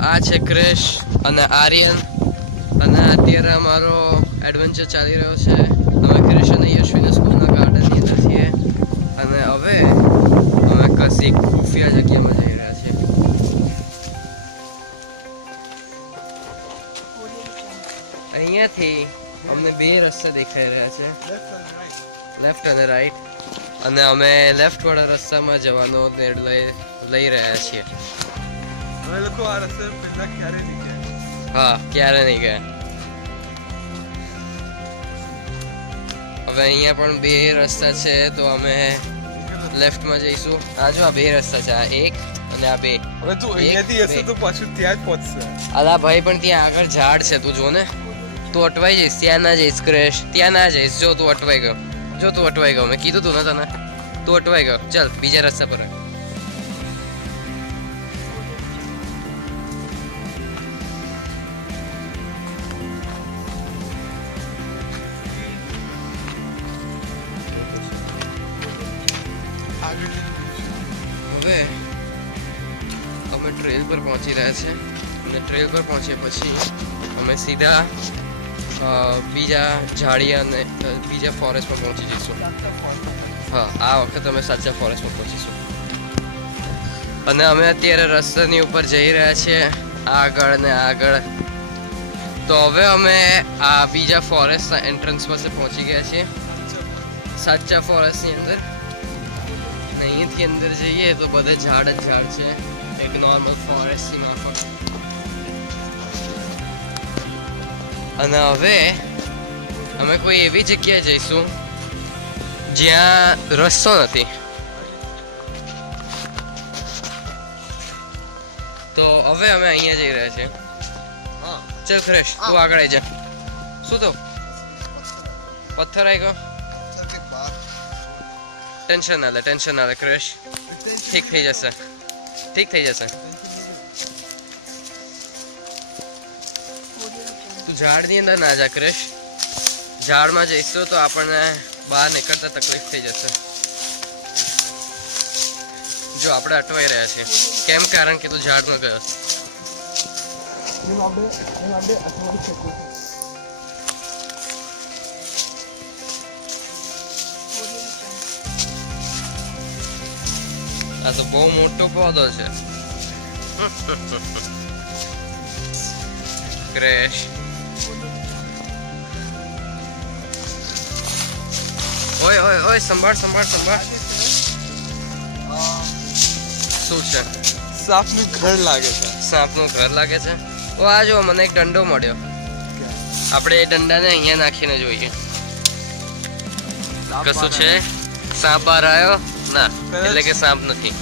આ છે ક્રિશ અને આર્યન અને અત્યારે અમારો એડવેન્ચર ચાલી રહ્યો છે. અમે ક્રિશ અને યશવીના સ્કૂલના ગાર્ડનની અંદર છીએ અને હવે અમે કશી ખુફિયા જગ્યામાં જઈ રહ્યા છીએ. અહીંયાથી અમને બે રસ્તા દેખાઈ રહ્યા છે, લેફ્ટ અને રાઈટ, અને અમે લેફ્ટ વાળા રસ્તામાં જવાનો નિર્ણય લઈ રહ્યા છીએ. અમે લોકો આ રસ્તે પહેલા ક્યારે નહીં ગયા. હા, ક્યારે નહીં ગયા. હવે અહીંયા પણ બે રસ્તા છે તો અમે લેફ્ટમાં જઈશું. આ જો આ બે રસ્તા છે, આ એક અને આ બે. હવે તું અહીંયાથી હશે તો પાછું ત્યાં જ પહોંચશે. અલા ભાઈ, પણ ત્યાં આગળ ઝાડ છે, તું જો ને. તું અટવાઈ જઈશ, ત્યાં ના જઈશ ક્રેશ, ત્યાં ના જઈશ. જો તું અટવાઈ ગયો, જો તું અટવાઈ ગયો, મેં કીધું તું ને તને, તું અટવાઈ ગયો. ચાલ બીજા રસ્તા પર. હવે અમે ટ્રેલ પર પહોંચી રહ્યા છે અને ટ્રેલ પર પહોંચ્યા પછી અમે સીધા બીજા ઝાડિયા અને બીજા ફોરેસ્ટમાં પહોંચી જઈશું. હા, આ વખત અમે સાચા ફોરેસ્ટમાં પહોંચીશું. અને અમે અત્યારે રસ્તાની ઉપર જઈ રહ્યા છીએ, આગળ ને આગળ. તો હવે અમે આ બીજા ફોરેસ્ટના એન્ટ્રન્સ પાસે પહોંચી ગયા છીએ, સાચા ફોરેસ્ટની અંદર. અહીંથી અંદર જઈએ તો બધે ઝાડ જ ઝાડ છે, એક નોર્મલ ફોરેસ્ટની માફક. અને હવે અમે કોઈ એવી જગ્યાએ જઈશું જ્યાં રસ્તો નથી. તો હવે અમે અહીંયા જઈ રહ્યા છીએ. હા, ચલ ક્રેશ, તું આગળ આવી જા. શું તો પથ્થર આવી ગયો? ટેન્શન ના લે ક્રેશ, ઠીક થઈ જશે, ઠીક થઈ જશે. તું ઝાડની અંદર ના જા ક્રેશ, ઝાડમાં જઈશું તો આપણને બહાર નીકળતા તકલીફ થઈ જશે. જો આપણે અટવાઈ રહ્યા છીએ, કેમ? કારણ કે તું ઝાડમાં ગયો. આ તો બહુ મોટો પૌધો છે. ક્રેશ, ઓય ઓય ઓય, સંભાળ સંભાળ સંભાળ. શું છે? સાપનું ઘર લાગે છે. સાપનું ઘર લાગે છે. ઓ આ જો, મને એક દંડો મળ્યો. આપણે એ દંડાને અહીંયા નાખીને જોઈએ કશું છે. સાપ બહાર આવ્યો? ના, એટલે કે સાપ નથી.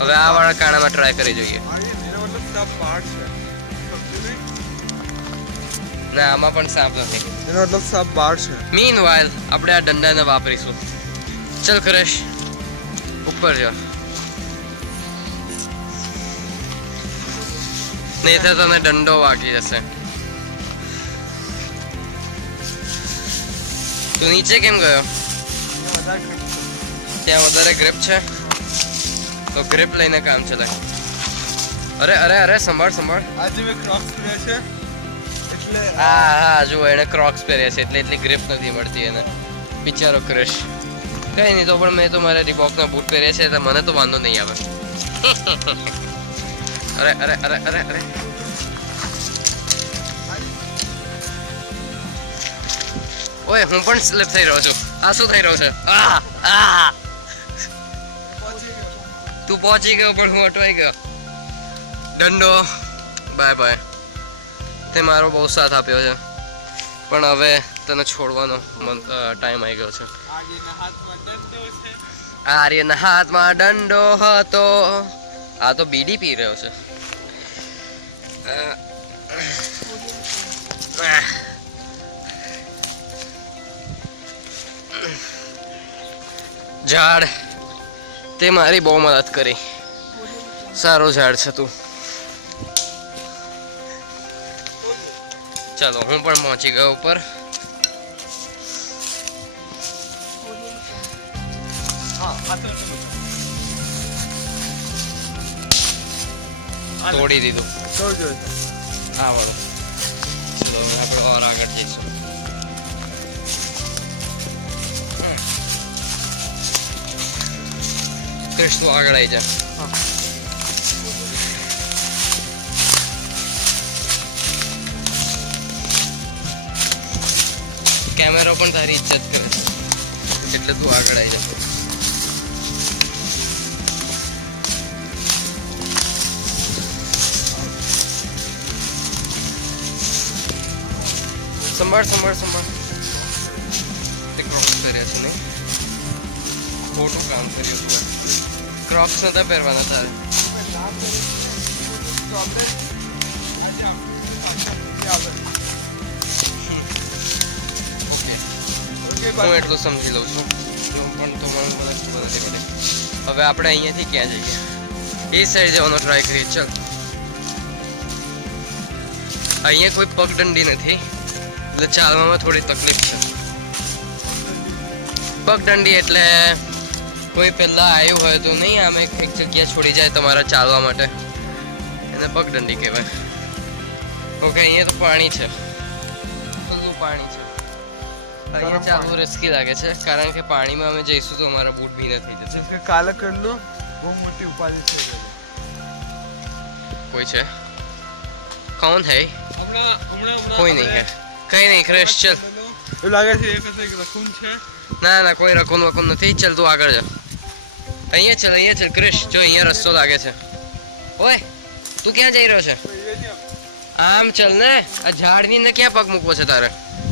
હવે આ વાળા કાણામાં ટ્રાય કરી જોઈએ. ના, આમાં પણ સાપ નથી. એનો મતલબ સાપ બહાર છે. મીનવાઇલ આપણે આ દંડાને વાપરીશું. ચલ ક્રેશ, ઉપર જા. નહીં તો તને દંડો વાગી જશે. તું નીચે કેમ ગયો? ત્યાં વધારે ગ્રીપ છે તો ગ્રીપ લઈને કામ ચલાય. અરે અરે અરે, સંભાળ સંભાળ. આજે મેં ક્રોક્સ પહેર્યા છે એટલે હા હા, જો એને ક્રોક્સ પહેર્યા છે એટલે એટલી ગ્રીપ નથી મળતી એને, બિચારો ક્રિશ. કઈ નહીં, તો પણ મેં તો મારા રિબોકના બૂટ પહેર્યા છે એટલે મને તો વાંધો નહીં આવે. અરે અરે અરે અરે અરે, ઓય હું પણ સ્લિપ થઈ રહ્યો છું. આ શું થઈ રહ્યું છે? તું પહોંચી ગયો પણ હું અટવાઈ ગયો. દંડો બાય બાય. તે મારો બહુ સાથ આપ્યો છે પણ હવે તને છોડવાનો ટાઈમ આવી ગયો છે. આર્યના હાથમાં દંડો હતો. આ તો બીડી પી રહ્યો છે. ઝાડ, તે મારી બહુ મદદ કરી. સારો ઝાડ છે તું. ચાલો, હું પણ પહોંચી ગયો ઉપર. તોડી દીધું. કયું જોઈએ છે? આ વાળું. ચલો હવે આપણે ઓર આગળ જઈશું. ક્રિશ તું આગળ આવી જા. હા. કેમેરો પણ તારી ઇજ્જત કરે છે એટલે તું આગળ આવી જા. સંભાળ સંભાળ સંભાળ. તે ક્રોક્સ પહેર્યા છે નહીં? ખોટું કામ કર્યું તું. ક્રોક્સ નતા પહેરવાના તારે. ઓકે હું એટલું સમજી લઉં છું પણ તો મને ખબર નથી પડી. હવે આપણે અહીંયાથી ક્યાં જઈએ? એ સાઈડ જવાનો ટ્રાય કરીએ. ચાલ અહીંયા કોઈ પગદંડી નથી એટલે ચાલવામાં થોડી તકલીફ છે. પગદંડી એટલે કોઈ પહેલા આવ્યું હોય તો નહીં આમ એક જગ્યા છોડી જાય તમારા ચાલવા માટે, એને પગદંડી કહેવાય. ઓકે અહીંયા તો પાણી છે, ખુલ્લું પાણી છે. અહીંયા ચાલવું રિસ્કી લાગે છે કારણ કે પાણીમાં અમે જઈશું તો અમારા બૂટ ભીના થઈ જશે. કાલે કરલું બહુ મોટી ઉપાધિ છે. કોઈ છે? કોણ હે? હમણાં કોઈ નહીં હે. કઈ નહીં ક્રેશ. ચલ એવું લાગે છે એક હશે કે રકૂન છે. ના ના કોઈ રકૂન વકૂન નથી. ચલ તું આગળ જા. અહીંયા ચલ ક્રિશ. જો અહીંયા રસ્તો લાગે છે. ઓય તું ક્યાં જઈ રહ્યો છે? આમ ચલ ને. આ ઝાડની ને ક્યાં પગ મૂકવો છે તારે?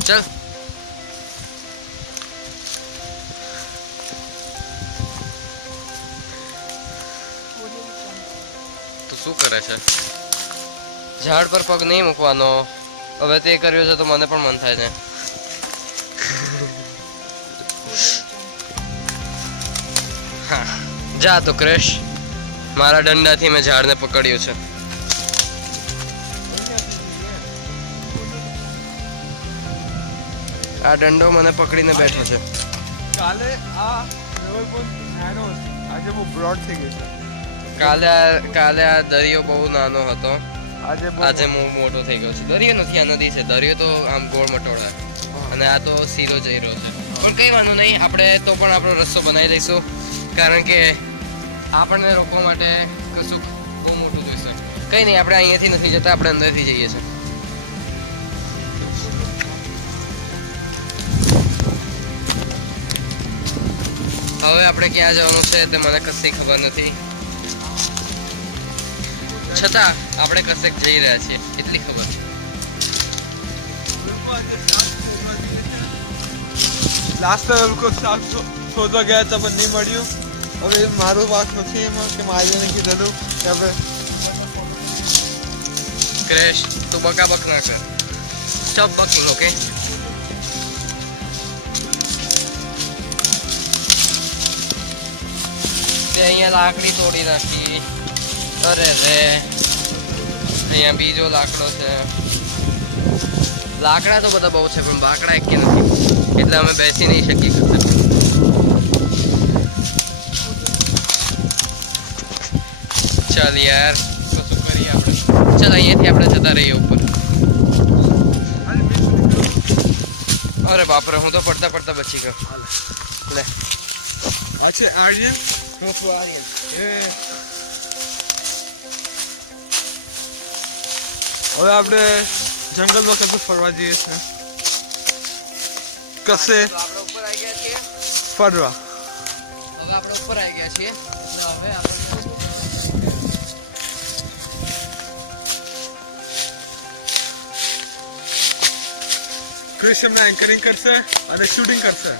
ચલ. તું શું કરે છે? ઝાડ પર પગ નહીં મૂકવાનો. હવે તે કર્યો છે તો મને પણ મન થાય છે. હા જા તો ક્રેશ. મારા દંડાથી મેં ઝાડને પકડ્યું છે. આ દંડો મને પકડીને બેઠો છે. કાલે આ લેવલ બહુ નાનો હતો, આજે બહુ બ્રોડ થઈ ગઈ છે. કાલે આ દરિયો બહુ નાનો હતો, આજે આજે બહુ મોટો થઈ ગયો છે. દરિયો નથી, આ નદી છે. દરિયો તો આમ ગોળ મટોળા અને આ તો સીધો જઈ રહ્યો છે. પણ કઈ વાંધો નહીં, આપણે તો પણ આપણો રસ્તો બનાવી લઈશું કારણ કે આપણને રોકવા માટે કશું બહુ મોટું જોઈશે. કઈ નહીં, આપણે અહીંયાથી નથી જતા, આપણે અંદરથી જઈએ છીએ. હવે આપણે ક્યાં જવાનું છે તે મને કશી ખબર નથી, છતાં આપણે કશેક જઈ રહ્યા છીએ એટલી ખબર છે. લાસ્ટ લેવલ કો સાફ શોધવા ગયા હતા પણ નહીં મળ્યું. હવે મારું વાક નથી એમાં કે મારીને કીધેલું કે હવે ક્રેશ તું બકાબક ના કર. Stop baking. ઓકે તે અહીંયા લાકડી તોડી નાખી. અરે રે અહીંયા બીજો લાકડો છે. લાકડા તો બધા બહુ છે પણ બાકડા એક નથી એટલે અમે બેસી નહીં શકીએ. ચાલ યાર કશું કરીએ આપણે. ચાલ અહીંયાથી આપણે જતા રહીએ ઉપર. અરે બાપરે હું તો પડતા પડતા બચી ગયો. લે અચ્છા આર્યન હવે આપણે જંગલમાં કશું ફરવા જઈએ છીએ. કશે આપણે ઉપર આવી ગયા છીએ. ફરવા હવે આપણે ઉપર આવી ગયા છીએ એટલે હવે આપણે ક્રિશ એમના એન્કરિંગ કરશે અને શૂટિંગ કરશે.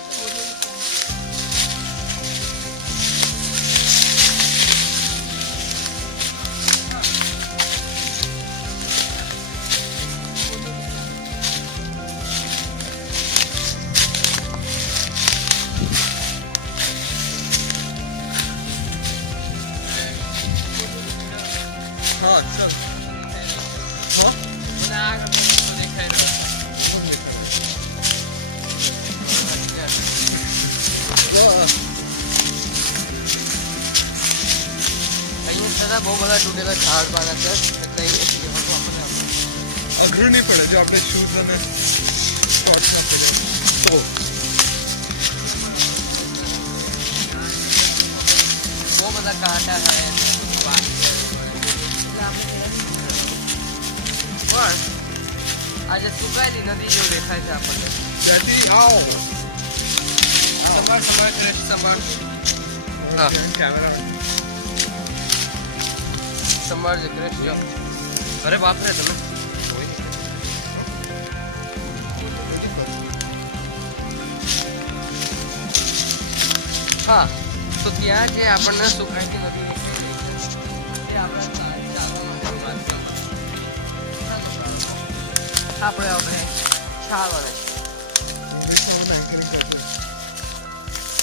હા ચાલ મને આગળ દેખાઈ રહ્યો. અહીંયા છતાં બહુ બધા તૂટેલા ઝાડ પાના છે એટલે અહીંયાથી અઘરું નહીં પડે જો આપણે શૂઝ અને શોર્ટ્સમાં પહેરીએ તો. બહુ બધા કાંટા છે પણ આજે સુકાયેલી નદી જેવું દેખાય છે આપણને. ત્યાંથી આવો સંભાળ સંભાળ ક્રેશ સંભાળ. હા. કેમેરા સંભાળજે ક્રેશ જો. અરે બાપરે તમે કોઈ નહીં. હા તો ત્યાં જે આપણને સુકાયેલી નદી દેખાય તે આપણે આપણે છાળવાના છે.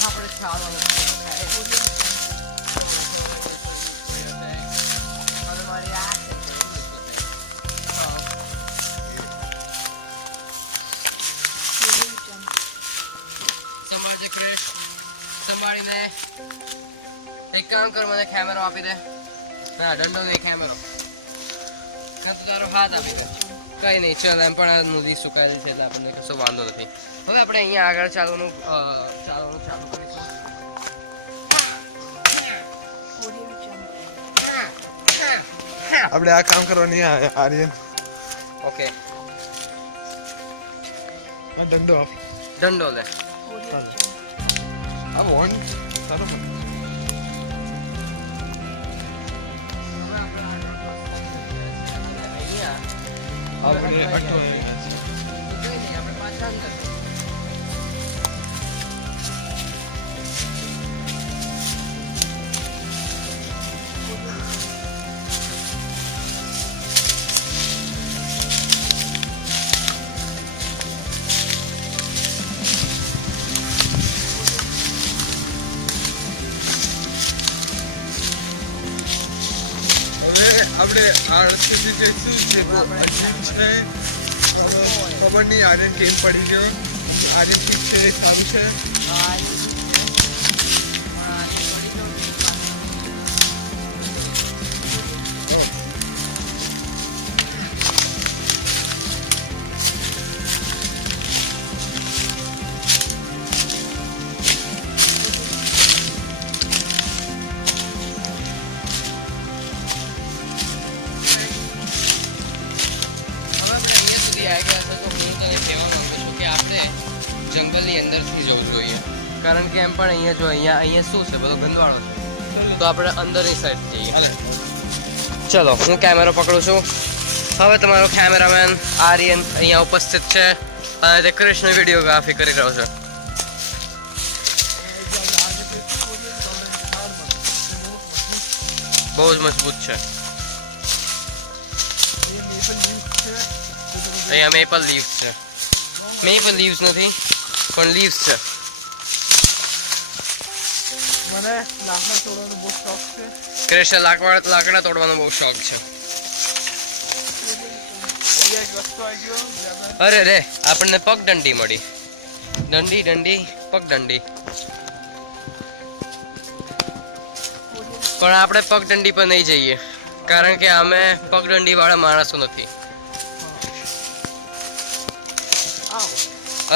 આપણે છાળવાના છે. સંભાળજે ક્રેશ સંભાળીને એક કામ કર મને કેમેરો આપી દે. ના દંડો દે કેમેરો. ના તો તારો હાથ આપી દે. કઈ નહીં ચાલ એમ પણ આ નદી સુકાયેલી છે એટલે આપણને કશો વાંધો નથી. હવે આપણે અહીંયા આગળ ચાલવાનું ચાલુ કરીશું. આપણે આ કામ કરવા નહીં આવ્યા આર્યન. ઓકે આ દંડો આપ. દંડો લે. આ વોન સારો પણ આપણે અટો આપણે પાછા અંદર. હવે આપણે આ રસ્તેથી જઈશું જે બહુ અજીબ છે. ખબર નહીં આર્યન કેમ પડી ગયો. આર્યન ઠીક છે સારું છે. જંગલની અંદરથી જવું જોઈએ કારણ કે એમ પણ અહીંયા જો અહીંયા શું છે બધો ગંદવાળો છે તો આપણે અંદરની સાઈડ જઈએ. ચલો હું કેમેરો પકડું છું. હવે તમારો કેમેરામેન આર્યન અહીંયા ઉપસ્થિત છે અને તે કૃષ્ણ વિડીયોગ્રાફી કરી રહ્યો છે. બહુ જ મજબૂત છે. અહીંયા મેપલ લીવ્સ છે. મેપલ લીવ્સ નથી પણ લીવ્સ છે. મને લાકડા તોડવાનો બહુ શોખ છે. ક્રેશ લાકડા તોડવાનો બહુ શોખ છે. અહીંયા એક રસ્તો આવી ગયો જે આપણે અરે રે આપણને પગદંડી મળી. દંડી પગદંડી. પણ આપણે પગદંડી પર નહીં જઈએ કારણ કે અમે પગદંડી વાળા માણસો નથી.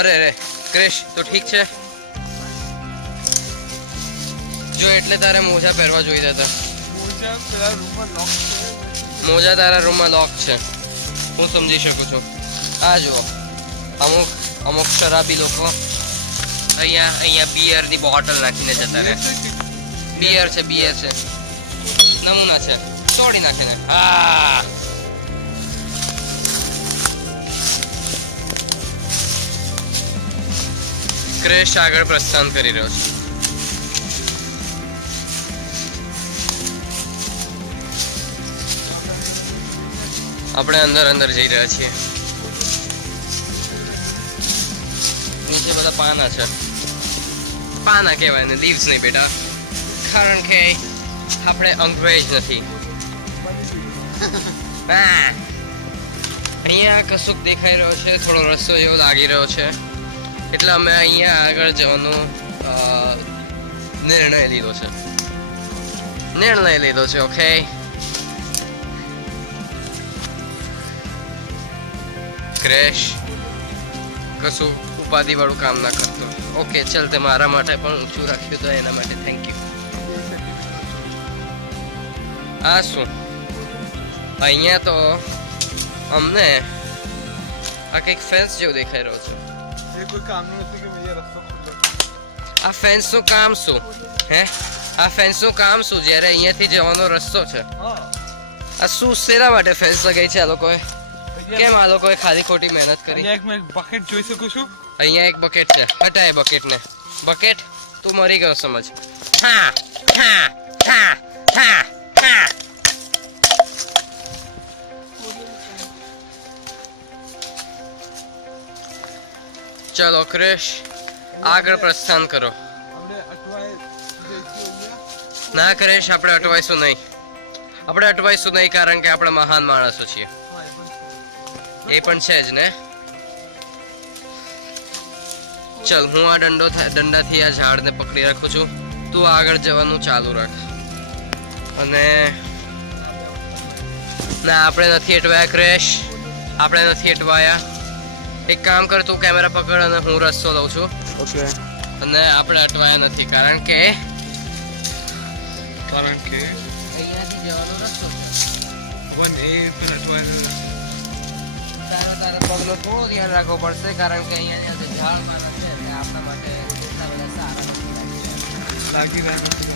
અરે રે ક્રેશ તો ઠીક છે જો એટલે તારે મોજા પહેરવા જોઈએ હતા. મોજા પેલા રૂમમાં લોક છે. મોજા તારા રૂમમાં લોક છે હું સમજી શકું છું. આ જુઓ અમુક શરાબી લોકો અહીંયા બિયરની બોટલ નાખીને જતા રહે. બિયર છે નમૂના છે તોડી નાખે ને. હા ક્રેશ આગળ પ્રસ્થાન કરી રહ્યો છે. આપણે અંદર જઈ રહ્યા છીએ. નીચે બધા પાના છે. પાના કહેવાય ને લીવ્સ નહીં બેટા કારણ કે આપણે અંગ્રેજ નથી. અહીંયા કશુંક દેખાઈ રહ્યો છે. થોડો રસ્તો જેવો લાગી રહ્યો છે એટલે અમે અહીંયા આગળ જવાનો નિર્ણય લીધો છે. ઓકે ક્રેશ કશું ઉપાધિ વાળું કામ ના કરતો. ઓકે ચલ, તે મારા માટે પણ ઊંચું રાખ્યું તો એના માટે થેન્ક યુ. આ શું અહીંયા તો અમને આ કંઈક ફેન્સ જેવું દેખાઈ રહ્યો છે. એ કોઈ કામનું નથી કે મેં રસ્તો ખુલ્લો. આ ફેન્સનું કામ શું હે? આ ફેન્સનું કામ શું જ્યારે અહીંયાથી જવાનો રસ્તો છે? હા આ શું શેના માટે ફેન્સ લગાવી છે આ લોકોએ? કેમ આ લોકોએ ખાલી ખોટી મહેનત કરી? અહીંયા એક મેં બકેટ જોઈ શકું છું. અહીંયા એક બકેટ છે. હટા એ બકેટને. બકેટ તું મરી ગયો સમજ. હા હા હા હા હા. ચલો ક્રેશ, આગળ પ્રસ્થાન કરો. આપણે અટવાય જઈશું અહીંયા. ના ક્રેશ, આપણે અટવાઈશું નહીં. આપણે અટવાઈશું નહીં કારણ કે આપણે મહાન માણસો છીએ. હા, એ પણ છે જ ને. ચલ, હું આ દંડાથી આ ઝાડને પકડી રાખું છું. તું આગળ જવાનું ચાલુ રાખ. અને ના, આપણે નથી અટવાયા ક્રેશ, આપણે નથી અટવાયા. એક કામ કર, તું કેમેરા પકડ અને હું રસ્તો લઉં છું. ઓકે. અને આપણે અટવાયા નથી કારણ કે અહીંયાથી જવાનો રસ્તો છે. પણ એ પણ અટવાય તારા પગનો થોડો ધ્યાન રાખવો પડશે કારણ કે અહીંયા જે ઝાડ પાલા છે તે આપણા માટે એટલા બધા સારા નથી લાગી રહ્યા નથી.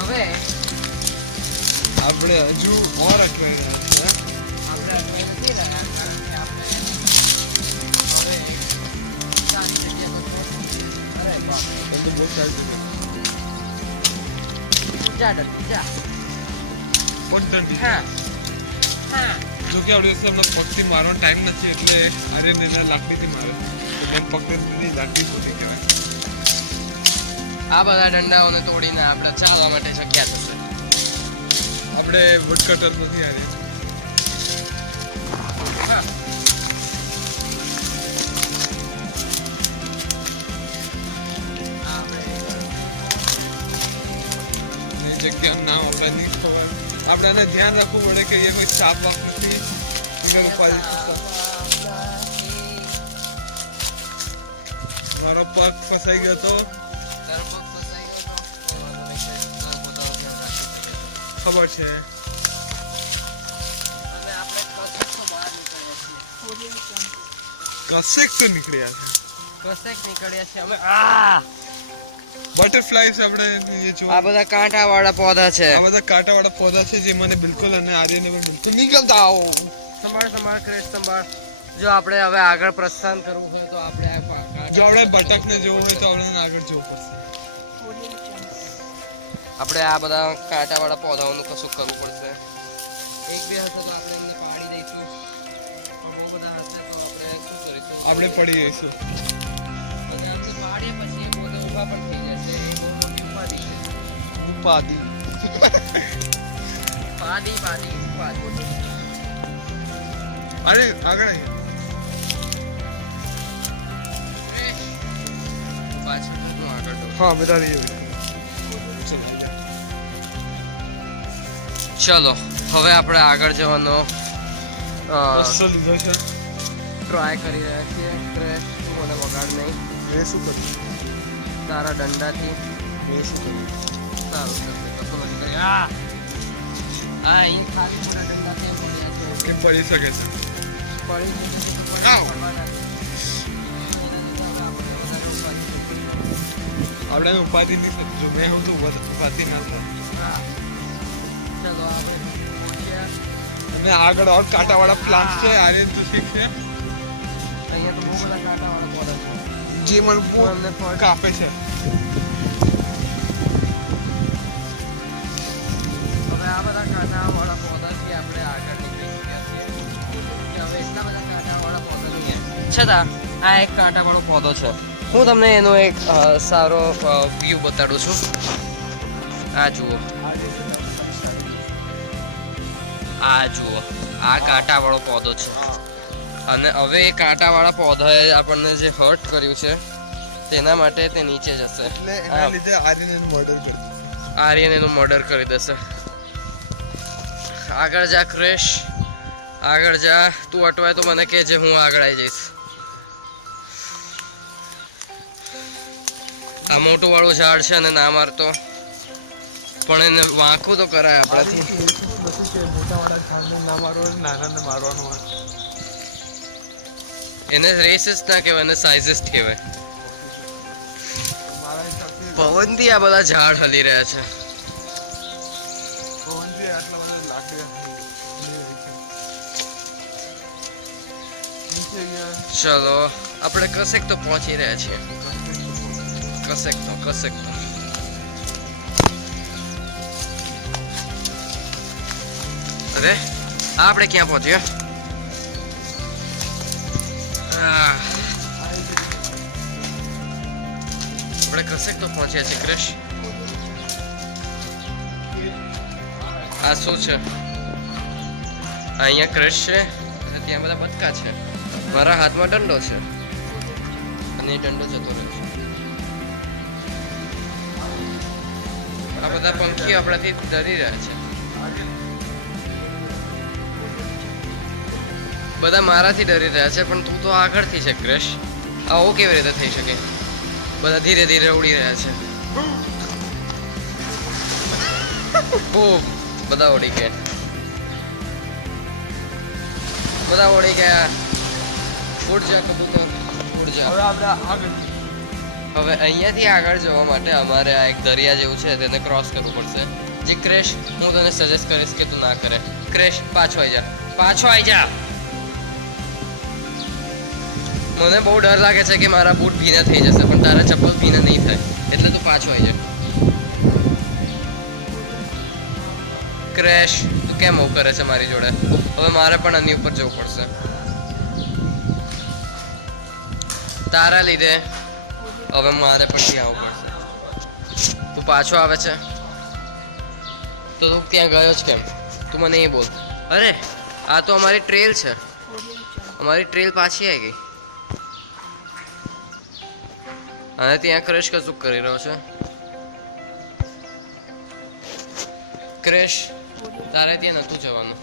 હવે આપણે હજુ ઓર અટવાઈ રહ્યા છે. આપણે અટવાઈ નથી રહ્યા કારણ કે આપણે હવે સારી જગ્યા પર પહોંચી. અરે બાપ રે. એ તો બહુ સારી છે. જા ડર જા. પણ હા હા. જો કે આપણે અમને પગથી મારવાનો ટાઈમ નથી એટલે આર્યન એના લાકડીથી મારે તો મેં પગથી લાકડી ફૂટી કહેવાય. આ બધા દંડાઓને તોડીને આપણે ચાલવા માટે જગ્યા થશે. આપણે વુડકટર નથી આર્યન. હા. એ જગ્યાનું નામ આપણે નહીં ખબર. આપણે એને ધ્યાન રાખવું પડે કે અહીંયા કોઈ સાપ વાપ નથી. વગર ઉપાધિ મારો પગ ફસાઈ ગયો તો તારો પગ ફસાઈ ગયો તો વાંધો નહીં, પોતાનું ધ્યાન રાખવું. ખબર છે. અને આપણે કસેક તો બહાર નીકળ્યા છીએ. કસેક તો નીકળ્યા છે. કસેક નીકળ્યા છીએ અમે. બટરફ્લાઈઝ આપણે એ જો આ બધા કાંટા વાળા પૌધા છે. આ બધા કાંટાવાળા પૌધા છે જે મને બિલકુલ અને આર્યને પણ બિલકુલ નહીં ગમતા. આવો સંભાળ ક્રેશ સંભાળ. જો આપણે હવે આગળ પ્રસ્થાન કરવું હોય તો આપણે આ જો આપણે બટકને જોવું હોય તો આપણે આગળ જવું પડશે. આપણે આ બધા કાંટા વાળા પૌધાઓનું કશું કરવું પડશે. એક બે હશે તો આપણે એમને પાડી દઈશું. બહુ બધા હશે તો આપણે શું કરીશું? આપણે પડી જઈશું. અને આપણે પાડીએ પછી એ પોતે ઊભા પણ થઈ જશે. એ બહુ મોટી ઉપાધિ છે. ઉપાધિ. ઉપાધિ. અરે આગળ આવી. પાછળ હું આગળ જઉં. હા બધા રહીએ. ચલો હવે આપણે આગળ જવાનો રસ્તો લીધો છે. ટ્રાય કરી રહ્યા છીએ. ક્રેશ, તું મને વગાડ નહીં. મેં શું કર્યું? તારા દંડાથી મેં શું કર્યું? સારું થશે. કશું નથી કરી. આ અહીં ખાલી મોટા દંડા કેમ પડ્યા છે? એ પડી શકે છે. પડી જશે તો પડી આવ. પડવાના છે. આપણે ઉપાધિ નહીં થતી. જો મેં હું તો ઉપાધિ ના થાય. હા. ચલો આપણે પહોંચ્યા. અને આગળ ઓર કાંટાવાળા પ્લાન્ટ છે. આર્યન તો શીખશે અહીંયા તો બહુ બધા કાંટાવાળા પૌધા છે. જે મને બહુ હું એમને ફળ કાપે છે. હવે આ બધા કાંટાવાળા પૌધાથી આપણે આગળ નીકળી ચૂક્યા છીએ. કે હવે એટલા બધા કાંટાવાળા પૌધા નહીં છતાં આ એક કાંટાવાળો પૌધો છે. હું તમને એનો એક સારો વ્યૂ બતાડું છું. આ જુઓ, આ કાંટાવાળો પૌધો છે. અને હવે એ કાંટાવાળા પૌધાએ આપણને જે હર્ટ કર્યું છે તેના માટે તે નીચે જશે. એટલે એના લીધે આર્યન મર્ડર કરી દીધું. આર્યન એનું મર્ડર કરી દેશે. આગળ જા ક્રેશ, આગળ જા. તું અટવાય તો મને કહેજે, હું આગળ આવી જઈશ. આ મોટું વાળું ઝાડ છે અને ના મારતો, પણ એને વાંકું તો કરાય આપણાથી. નથી કે મોટાવાળા ઝાડને ના મારવાનું, નાનાને મારવાનું હોય. એને રેસિસ્ટ ના કહેવાય, એને સાઇઝિસ્ટ કહેવાય. મારા હિસાબથી પવનથી આ બધા ઝાડ હલી રહ્યા છે. પવનથી આટલા બધા લાકડા હલી રહી છે. નીચે અહીંયા ચલો આપણે કસેક તો પહોંચી રહ્યા છીએ. કસેક તો અરે આપણે ક્યાં પહોંચ્યા? આપણે કસેક તો પહોંચ્યા છે ક્રિશ. આ શું છે? અહીંયા ક્રિશ છે અને ત્યાં બધા બતકા છે. મારા હાથમાં દંડો છે અને એ દંડો જતો રહ્યો છે. આ બધા પંખીઓ આપણાથી ડરી રહ્યા છે. બધા મારાથી ડરી રહ્યા છે, પણ તું તો આગળથી છે ક્રિશ. આવું કેવી રીતે થઈ શકે? બધા ધીરે ધીરે ઉડી રહ્યા છે. બધા ઉડી ગયા. બધા ઉડી ગયા. ઉડ જા કબૂતર, ઉડ જા. હવે આપણે આગળ હવે અહીંયાથી આગળ જવા માટે અમારે આ એક દરિયા જેવું છે, તેને ક્રોસ કરવું પડશે. જે ક્રેશ, હું તને સજેસ્ટ કરીશ કે તું ના કરે. ક્રેશ, પાછો આવી જા, પાછો આવી જા. મને બહુ ડર લાગે છે કે મારા બૂટ ભીના થઈ જશે, પણ તારા ચપ્પલ ભીના નહીં થાય, એટલે તું પાછો આવી જા. ક્રેશ, તું કેમ આવું કરે છે મારી જોડે? હવે મારે પણ આની ઉપર જવું પડશે તારા લીધે. હવે મારે પણ ત્યાં આવવું પડશે. તું પાછો આવે છે તો તું ત્યાં ગયો જ કેમ? તું મને એ બોલ. અરે આ તો અમારી ટ્રેલ છે. અમારી ટ્રેલ પાછી આવી ગઈ. અને ત્યાં ક્રેશ કશું કરી રહ્યો છે. ક્રેશ, તારે ત્યાં નહોતું જવાનું,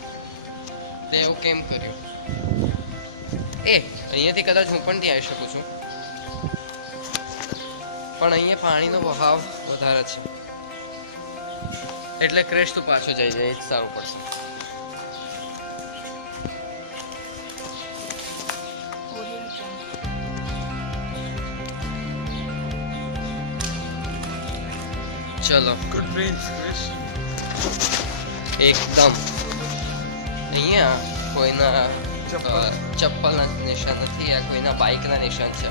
તે એવું કેમ કર્યું? અહીંયાથી કદાચ હું પણ ત્યાં આવી શકું છું, પણ અહીંયા પાણીનો બહાવ વધારે છે, એટલે ક્રેશ તું પાછો જઈ જાય, એ જ સારું પડશે. ચલો ગુડ ડ્રીમ્સ ક્રિશ. એકદમ. અહીંયા કોઈના ચપ્પલના નિશાન નથી, આ કોઈના બાઇકના નિશાન છે.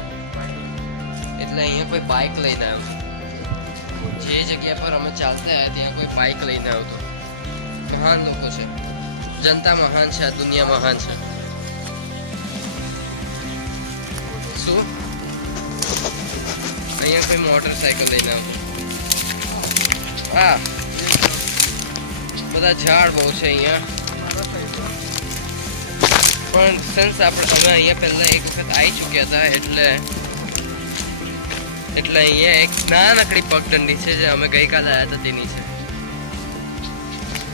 એટલે અહીંયા કોઈ બાઇક લઈને આવ્યો. જે જગ્યા પર અમે ચાલતા આવ્યા ત્યાં કોઈ બાઇક લઈને આવ્યો હતો. મહાન લોકો છે, જનતા મહાન છે, આ દુનિયા મહાન છે. શું અહીંયા કોઈ મોટરસાયકલ લઈને આવ્યો? હા, બધા ઝાડ બહુ છે અહીંયા. પણ સેન્સ અમે અહીંયા પહેલા એક વખત આવી ચૂક્યા હતા, એટલે અહીંયા એક નાનકડી પગદંડી છે જે અમે ગઈકાલે આવ્યા હતા તેની છે.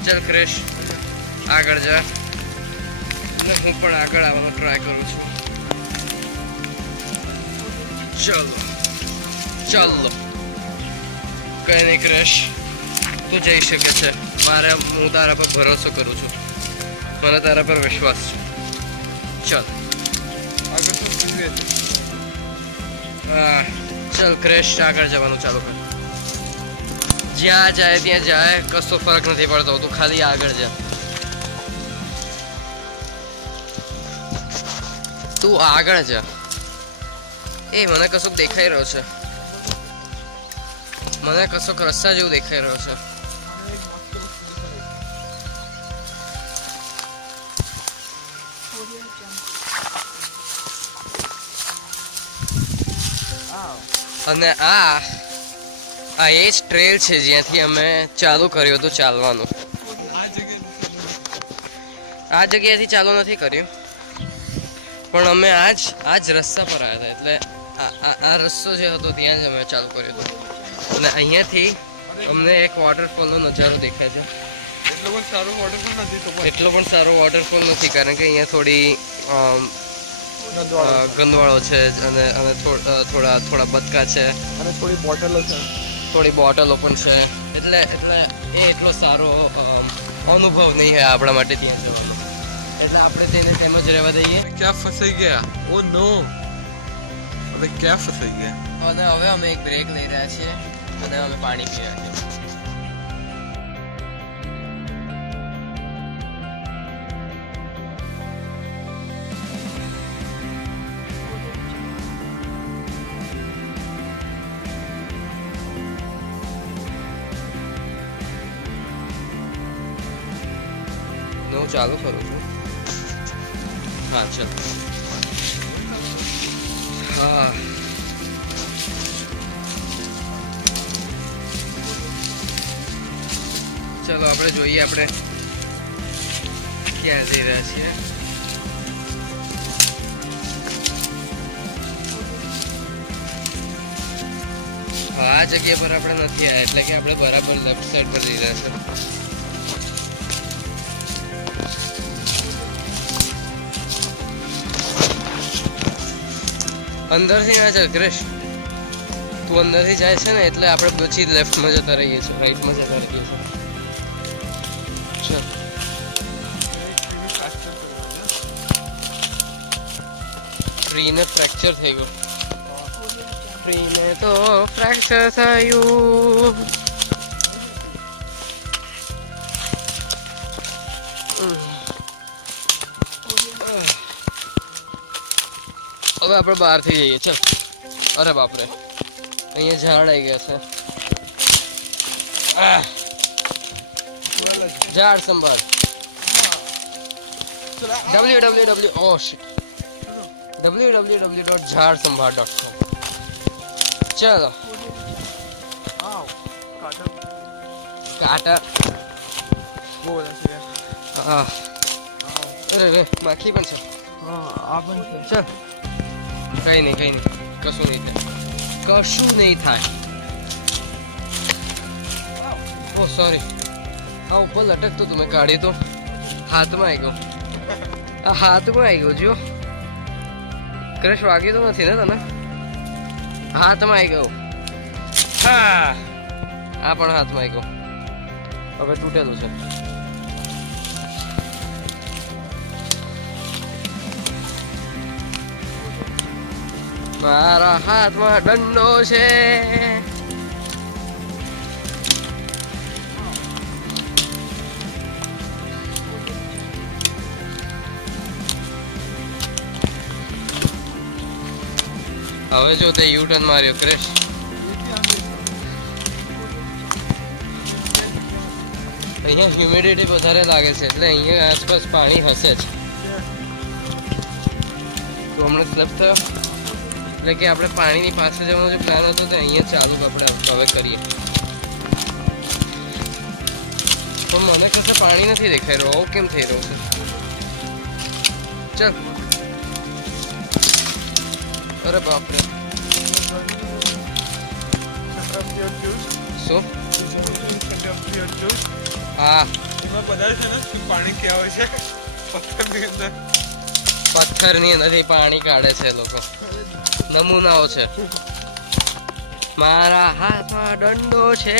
ચલ ક્રિશ, આગળ જા. એટલે હું પણ આગળ આવવાનો ટ્રાય કરું છું. ચલો કઈ નહીં ક્રિશ, તું જઈ શકે છે. હું તારા પર ભરોસો કરું છું, મને તારા પર વિશ્વાસ છે. ચલ આગળ તો ધીરે ચલ ક્રેશ, આગળ જવાનું ચાલુ કર. જ્યાં જાય ત્યાં જાય, કશો ફરક નથી પડતો, તું ખાલી આગળ જા. તું આગળ જા. મને કશુંક દેખાઈ રહ્યો છે. મને કશોક રસ્તા જેવું દેખાઈ રહ્યો છે. અને આ એ જ ટ્રેલ છે જ્યાંથી અમે ચાલુ કર્યું હતું ચાલવાનું. આ જગ્યાએથી ચાલુ નથી કર્યું, પણ અમે આ જ રસ્તા પર આવ્યા હતા. એટલે આ રસ્તો જે હતો ત્યાં જ અમે ચાલુ કર્યું હતું. અને અહીંયાથી અમને એક વોટરફોલનો નજારો દેખાય છે. એટલો પણ સારો વોટરફોલ નથી તો પણ એટલો પણ સારો વોટરફોલ નથી કારણ કે અહીંયા થોડી ગંદવાળો છે અને અને થોડા બતકા છે અને થોડી બોટલો છે. થોડી બોટલો પણ છે એટલે એટલે એ એટલો સારો અનુભવ નહીં હોય આપણા માટે ત્યાં જવાનો એટલે આપણે તેને તેમ જ રહેવા દઈએ. ક્યાં ફસાઈ ગયા? ઓ નો, હવે ક્યાં ફસાઈ ગયા? અને હવે અમે એક બ્રેક લઈ રહ્યા છીએ અને અમે પાણી પી રહ્યા છીએ. હું ચાલુ કરું છું. હા ચાલ. હા ચલો આપણે જોઈએ આપણે ક્યાં જઈ રહ્યા છીએ. આ જગ્યા પર આપણે નથી આવ્યા એટલે કે આપણે બરાબર લેફ્ટ સાઈડ પર જઈ રહ્યા છે. અંદરથી ના ચાલ ક્રેશ, તું અંદરથી જાય છે ને એટલે આપણે પછી લેફ્ટમાં જતા રહીએ છીએ, રાઈટમાં જતા રહીએ છીએ. ચાલ ટ્રીને ફ્રેક્ચર થઈ ગયું. ટ્રીને તો ફ્રેક્ચર થયું. હવે આપણે બહારથી જઈએ. ચાલ. અરે બાપરે, અહીંયા ઝાડ આવી ગયા છે. ઝાડ સંભાળ. www.jhadsambhal.com. ચલો. કાંટા. હા. અરે રે, માખી પણ છે. ચાલ. કઈ નહીં કશું નહીં થાય. ઓ સોરી, આ ઉપર લટકતું તું, મેં કાઢી તો હાથમાં આવી ગયું. આ હાથમાં આવી ગયું. જો ક્રશ વાગ્યું તો નથી ને તને? હાથમાં આવી ગયું. હા, આ પણ હાથમાં આવી ગયું. હવે તૂટેલું છે. મારા હાથમાં દંડો છે. હવે જો તે યુ ટર્ન માર્યો ક્રેશ. અહીંયા હ્યુમિડિટી વધારે લાગે છે એટલે અહીંયા આસપાસ પાણી હશે જ. તો હમણાં સ્લેપ થયો એટલે કે આપણે પાણીની પાસે જવાનો જે પ્લાન હતો તે અહીંયા ચાલુ આપણે હવે કરીએ. પણ મને કશે પાણી નથી દેખાઈ રહ્યો. આવું કેમ થઈ રહ્યું છે? ચાલ. અરે બાપરે, શું? હા, પાણી ક્યાં હોય છે? પથ્થરની અંદરથી પાણી કાઢે છે લોકો. નમૂનાઓ છે. મારા હાથમાં દંડો છે.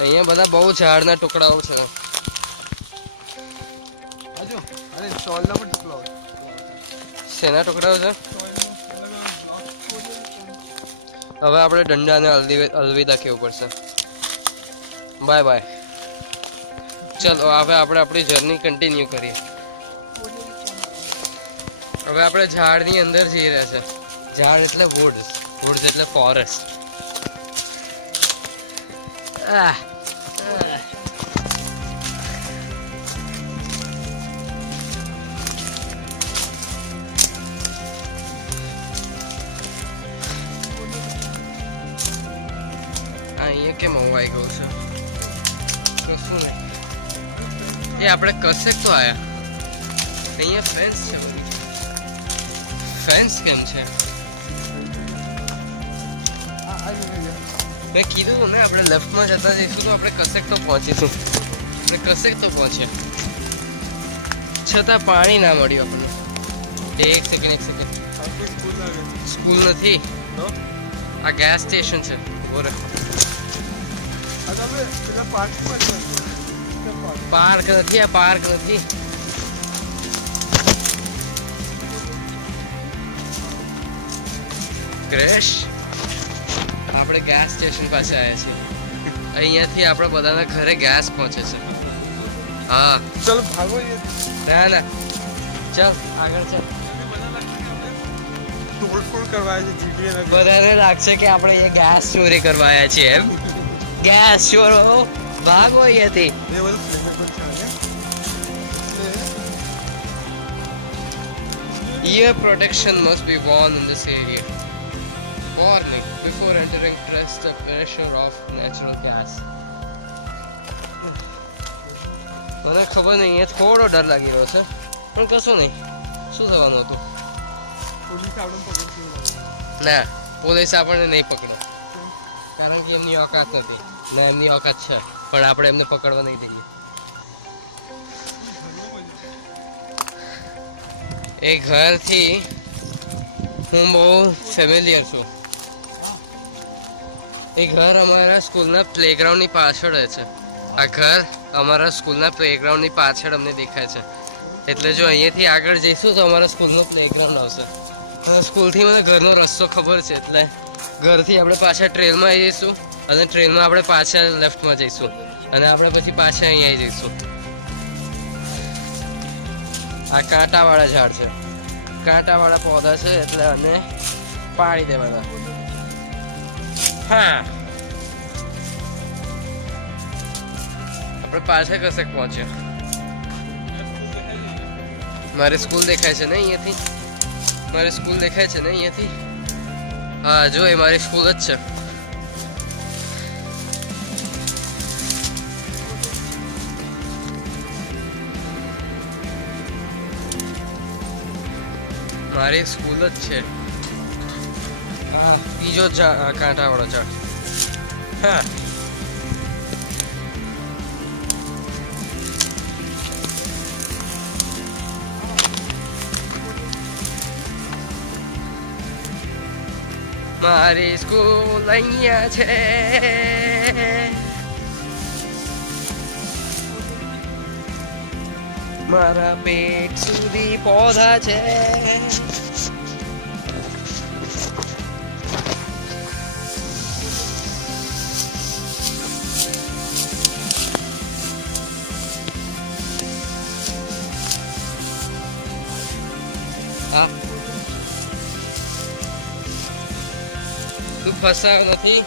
અહીંયા બધા બહુ ઝાડના ટુકડાઓ છે. શેના ટુકડાઓ છે? હવે આપણે દંડાને અલવિદા કહેવું પડશે. Bye bye. ચલો હવે આપણે આપણી જર્ની કન્ટિન્યુ કરીએ. હવે આપણે ઝાડની અંદર જઈ રહ્યા છે. ઝાડ એટલે વુડ્સ એટલે ફોરેસ્ટ. અહીંયા કેમ આવું આવી ગયું છે? કશું નહીં. એ આપણે કશેક તો આયા. અહીંયા ફેન્સ છે. ફેન્સ કેમ છે? મેં કીધું ને આપણે લેફ્ટમાં જતા જઈશું તો આપણે કશેક તો પહોંચીશું. આપણે કશેક તો પહોંચ્યા, છતાં પાણી ના મળ્યું આપણને. એક સેકન્ડ. સ્કૂલ નથી, આ ગેસ સ્ટેશન છે. બોરે પાર્ક નથી, આ પાર્ક નથી. ક્રેશ, આપણે ગેસ સ્ટેશન પાસે આવ્યા છીએ. અહીંયાથી આપણે બધાના ઘરે ગેસ પહોંચે છે. હા ચલો ભાગો. ના ચાલ આગળ ચાલ. તોડફોડ કરવા છે જીટીએ. બધાને લાગશે કે આપણે અહીંયા ગેસ ચોરી કરવા આવ્યા છીએ એમ. ગેસ ચોરો ભાગો અહીંયાથી. Ear protection must be worn in this area. Warning: before entering, test the pressure of natural gas. મને ખબર નહીં, અહીંયા થોડો ડર લાગી રહ્યો છે, પણ કશું નહીં. શું થવાનું હતું? ના, પોલીસ આપણને નહીં પકડે, કારણ કે એમની ઓકાત નથી. ના, એમની ઓકાત છે, પણ આપણે એમને પકડવા નહીં દઈએ. એ ઘરથી હું બહુ ફેમિલિયર છું. એ ઘર અમારા સ્કૂલના પ્લેગ્રાઉન્ડની પાછળ છે. આ ઘર અમારા સ્કૂલના પ્લેગ્રાઉન્ડની પાછળ અમને દેખાય છે. એટલે જો અહીંયાથી આગળ જઈશું તો અમારા સ્કૂલનું પ્લેગ્રાઉન્ડ આવશે. સ્કૂલથી મને ઘરનો રસ્તો ખબર છે, એટલે ઘરથી આપણે પાછા ટ્રેનમાં આવી જઈશું, અને ટ્રેનમાં આપણે પાછા લેફ્ટમાં જઈશું, અને આપણે પછી પાછા અહીંયા આવી જઈશું. આ કાંટાવાળા ઝાડ છે, કાંટાવાળા પૌધા છે, એટલે અને પાડી દેવાના. હા, આપણે પાછા કશેક પહોંચ્યા. મારી સ્કૂલ દેખાય છે ને અહીંયાથી? મારી સ્કૂલ દેખાય છે ને અહીંયાથી? હા, જો એ મારી સ્કૂલ જ છે. મારી સ્કૂલ જ છે. હા, બીજો કાંટાવાળો ઝાડ. હા, મારી સ્કૂલ અહીંયા છે. મારા પેટ સુધી પૌધા છે. હા, તું ફસાયો નથી,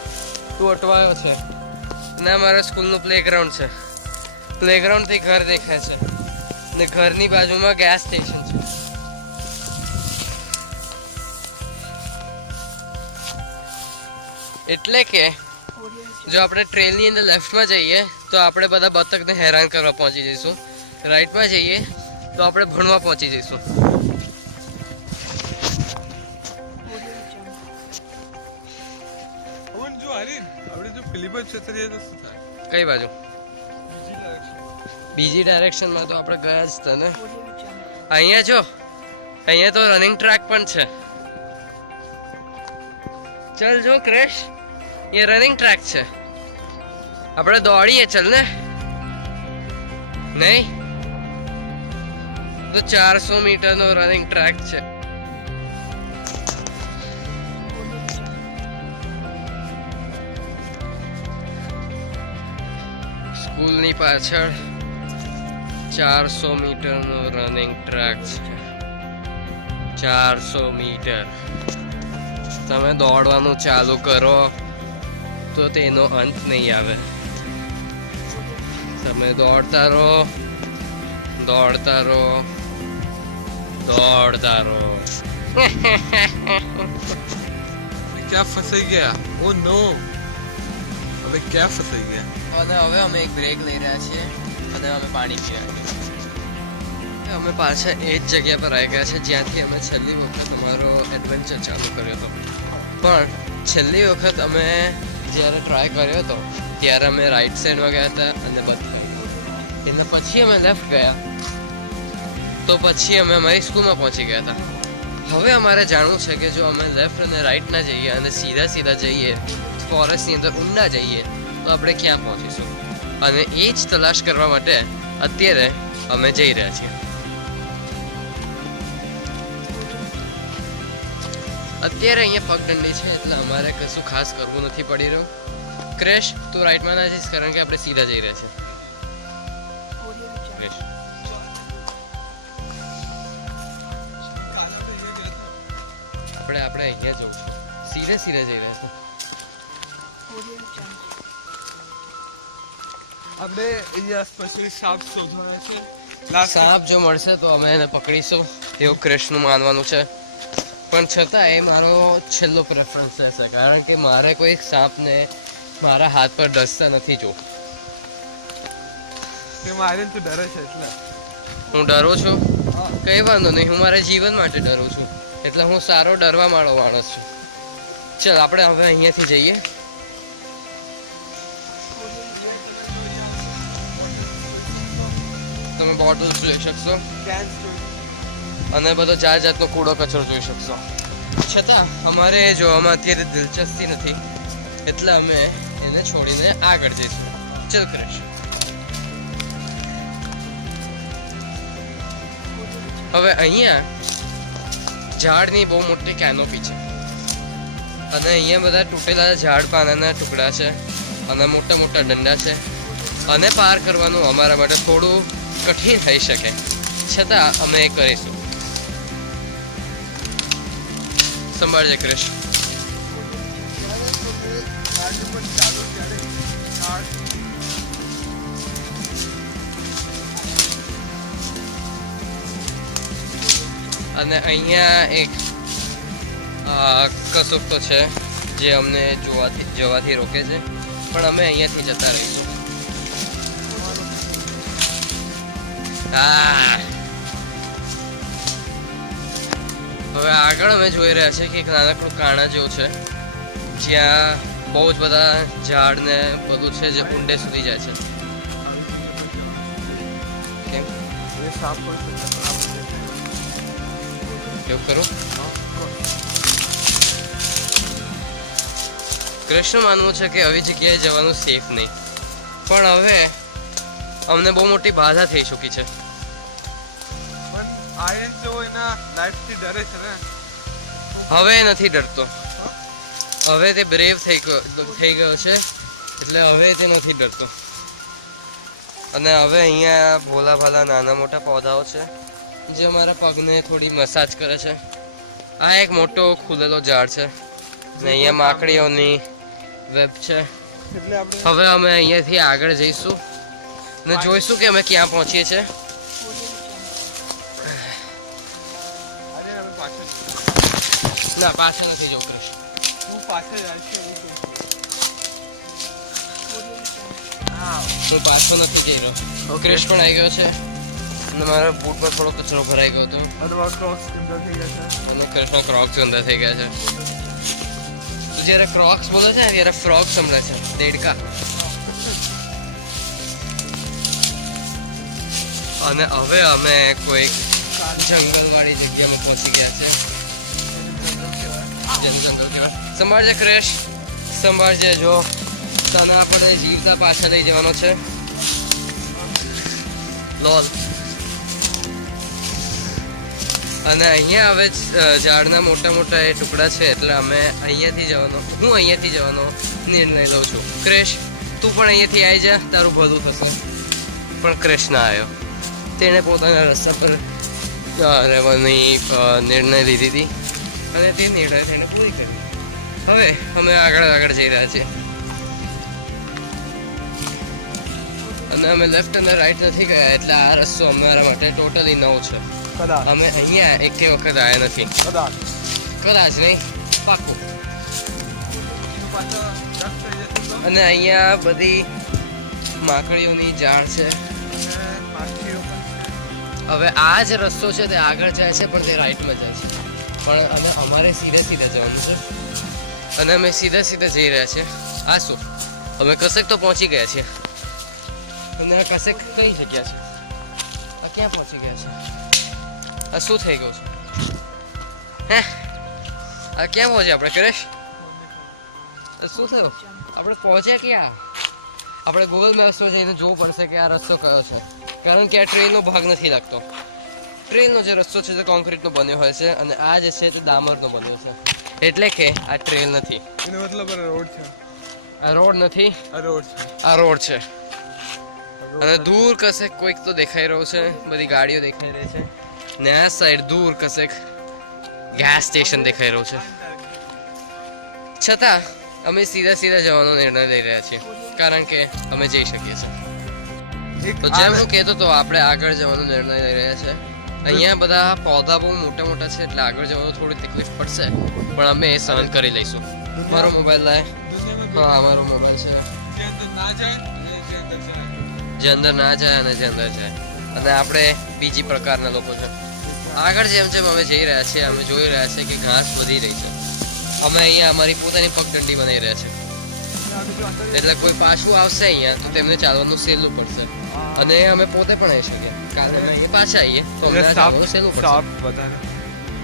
તું અટવાયો છે. અને અમારા સ્કૂલનું પ્લેગ્રાઉન્ડ છે. પ્લેગ્રાઉન્ડથી ઘર દેખાય છે, અને ઘરની બાજુમાં ગેસ સ્ટેશન છે. એટલે કે જો આપણે ટ્રેનની અંદર લેફ્ટમાં જઈએ તો આપણે બધા બતકને હેરાન કરવા પહોંચી જઈશું. રાઈટમાં જઈએ તો આપણે ભણવા પહોંચી જઈશું. કઈ બાજુ? બીજી ડાયરેક્શનમાં તો આપણે ગયા જ હતા ને. અહીંયા જો, અહીંયા તો રનિંગ ટ્રેક પણ છે. ચલ જો ક્રેશ, એ રનિંગ ટ્રેક છે. આપણે દોડીએ, ચલ ને. નહીં તો 400 મીટરનો રનિંગ ટ્રેક છે. સ્કૂલની પાછળ 400 મીટરનો રનિંગ ટ્રેક છે. 400 મીટર. તમે દોડવાનું ચાલુ કરો તો તેનો અંત નહીં આવે. તમે દોડતા રહો, દોડતા રહો, દોડતા રહો. ક્યાં ફસાઈ ગયા? ઓ નો, હવે ક્યાં ફસાઈ ગયા? અને હવે અમે એક બ્રેક લઈ રહ્યા છીએ અને અમે પાણી પીવા. અમે પાછા એ જ જગ્યા પર આવી ગયા છે જ્યાંથી અમે છેલ્લી વખત અમારો એડવેન્ચર ચાલુ કર્યો હતો. પણ છેલ્લી વખત અમે જ્યારે ટ્રાય કર્યો હતો ત્યારે અમે રાઈટ સાઈડમાં ગયા હતા અને બધા એટલે પછી અમે લેફ્ટ ગયા તો પછી અમે અમારી સ્કૂલમાં પહોંચી ગયા હતા. હવે અમારે જાણવું છે કે જો અમે લેફ્ટ અને રાઈટ ના જઈએ અને સીધા સીધા જઈએ ફોરેસ્ટની અંદર ઊંડા જઈએ તો આપણે ક્યાં પહોંચીશું, અને એ જ તલાશ કરવા માટે અત્યારે અમે જઈ રહ્યા છીએ. અત્યારે અહીંયા પગદંડી છે એટલે અમારે કશું ખાસ કરવું નથી પડી રહ્યું. ક્રેશ તું રાઈટમાં ના જઈશ કારણ કે આપણે સીધા જઈ રહ્યા છીએ. ક્રેશ આપણે અહીંયા જવું છે, સીધે સીધે જઈ રહ્યા છીએ. આપણે અહીંયા સ્પેશિયલી સાપ શોધવાના છે. સાપ જો મળશે તો અમે એને પકડીશું એવું ક્રેશનું માનવાનું છે, પણ છતાં એ મારો છેલ્લો પ્રેફરન્સ રહેશે કારણ કે મારે કોઈ સાપને મારા હાથ પર ડસતા નથી જો. કે મારે તો ડરે છે એટલે હું ડરું છું, કઈ વાંધો નહીં, હું મારા જીવન માટે ડરું છું એટલે હું સારો ડરવા વાળો માણસ છું. ચાલ આપણે હવે અહીંયાથી જઈએ. તમે બોટલ્સ જોઈ શકશો અને બધો જાત જાતનો કૂડો કચરો જોઈ શકશો. છતાં અમારે એ જોવામાં અત્યારે દિલચસ્પી નથી એટલે અમે એને છોડીને આગળ જઈશું. ચલ ક્રેશ. હવે અહીંયા ઝાડની બહુ મોટી કેનોપી છે અને અહીંયા બધા તૂટેલા ઝાડ પાનાના ટુકડા છે અને મોટા મોટા ડંડા છે અને પાર કરવાનું અમારા માટે થોડું કઠિન થઈ શકે, છતાં અમે એ કરીશું. સંભાળજે ક્રેશ. અને અહીંયા એક કશુંક તો છે જે અમને જવાથી રોકે છે, પણ અમે અહીંયાથી જતા રહીશું. હવે આગળ અમે જોઈ રહ્યા છીએ કે એક નાનકડું કાણા જેવું છે જ્યાં બહુ જ બધા ઝાડ ને બધું છે જે ઊંડે સુધી જાય છે. કેમ એવું કરું? કૃષ્ણ માનવું છે કે આવી જગ્યાએ જવાનું સેફ નહીં, પણ હવે અમને બહુ મોટી બાધા થઈ ચૂકી છે. પણ આયન તો એના લાઈફથી ડરે છે ને. હવે નથી ડરતો, હવે તે બ્રેવ થઈ ગયો છે એટલે હવે તે નથી ડરતો. અને હવે અહીંયા ભોલા ભાલા નાના મોટા પૌધાઓ છે જે અમારા પગને થોડી મસાજ કરે છે. આ એક મોટો ખુલેલો ઝાડ છે ને અહીંયા માકડીઓની વેબ છે. હવે અમે અહીંયાથી આગળ જઈશું ને જોઈશું કે અમે ક્યાં પહોંચીએ છીએ. ના પાછળ નથી જવું ક્રિશ, હું પાછળ જાય છે. હું પાછો નથી જઈ રહ્યો. ક્રિશ પણ આવી ગયો છે અને મારા બૂટ પર થોડો કચરો ભરાઈ ગયો હતો અને ક્રિશના ક્રોક્સ ગંદા થઈ ગયા છે. તું જ્યારે ક્રોક્સ બોલે છે ત્યારે ફ્રોગ સંભળે છે, દેડકા. અને હવે અમે કોઈક જંગલવાળી જગ્યામાં પહોંચી ગયા છે. જંગલ કહેવાય. સંભાળજે ક્રેશ, સંભાળજે. જો તને આપણે જીવતા પાછા લઈ જવાનો છે. લોલ. અને અહીંયા હવે ઝાડના મોટા મોટા એ ટુકડા છે એટલે અમે હું અહીંયાથી જવાનો નિર્ણય લઉં છું. ક્રેશ તું પણ અહીંયાથી આવી જા, તારું ભલું થશે. પણ ક્રેશ ના આવ્યો. તેણે પોતાના રસ્તા પર રહેવાની નિર્ણય લીધી હતી અને તે નિર્ણય તેને પૂરી કરી. હવે અમે આગળ જઈ રહ્યા છીએ અને અમે લેફ્ટ અને રાઈટ નથી ગયા એટલે આ રસ્તો અમારા માટે ટોટલી નવો છે. અમે અહીંયા એકે વખત આવ્યા નથી. કદાચ નહીં, પાક્કું. અને અહીંયા બધી માકડીઓની ઝાડ છે. હવે આ જે રસ્તો છે તે આગળ જાય છે પણ તે રાઈટમાં જાય છે, પણ અમારે સીધે જવાનું છે. અને અમે સીધા સીધા જઈ રહ્યા છીએ. આ શું, અમે કસેક તો પહોંચી ગયા છીએ. અને આ કસેક કઈ જગ્યા છે? આ ક્યાં પહોંચી ગયા છે? આ શું થઈ ગયું છે? હે, આ ક્યાં પહોંચ્યા આપણે? ક્રેશ, શું થયું? આપણે પહોંચ્યા ક્યાં? આપણે ગૂગલ મેપ્સમાં જઈને જોવું પડશે કે આ રસ્તો કયો છે, કારણ કે આ ટ્રેનનો ભાગ નથી લાગતો. ટ્રેનનો જે રસ્તો છે તે કોન્ક્રીટનો બન્યો હોય છે અને આ જે છે તે ડામરનો બન્યો છે, એટલે કે આ ટ્રેન નથી. એનો મતલબ રોડ છે. આ રોડ નથી, આ રોડ છે. આ રોડ છે. અને દૂર કસેક કોઈક તો દેખાઈ રહ્યો છે, બધી ગાડીઓ દેખાઈ રહી છે. ને આ સાઈડ દૂર કસેક ગેસ સ્ટેશન દેખાઈ રહ્યું છે. છતાં અમે સીધા સીધા જવાનો નિર્ણય લઈ રહ્યા છીએ, કારણ કે અમે જઈ શકીએ છીએ. તો જેમ હું કહેતો તો, આપણે આગળ જવાનો નિર્ણય લઈ રહ્યા છે. અહીંયા બધા પૌધા બહુ મોટા મોટા છે, એટલે આગળ જવાનું થોડી તકલીફ પડશે, પણ અમે એ સહન કરી લઈશું. મારો મોબાઈલ લાય. હા, મારો મોબાઈલ છે. જે અંદર ના જાય અને જે અંદર જાય. અને આપણે બીજી પ્રકારના લોકો છે. આગળ જેમ જેમ અમે જઈ રહ્યા છીએ, અમે જોઈ રહ્યા છીએ કે ઘાસ વધી રહી છે. અમે અહીંયા અમારી પોતાની પગદંડી બનાવી રહ્યા છે, એટલે કોઈ પાછું આવશે અહીંયા તો તેમને ચાલવાનું સહેલું પડશે. અને અમે પોતે પણ આવી શકીએ, કારણ અમે અહીંયા પાછા આવીએ તો અમને ચાલવાનું સહેલું પડશે.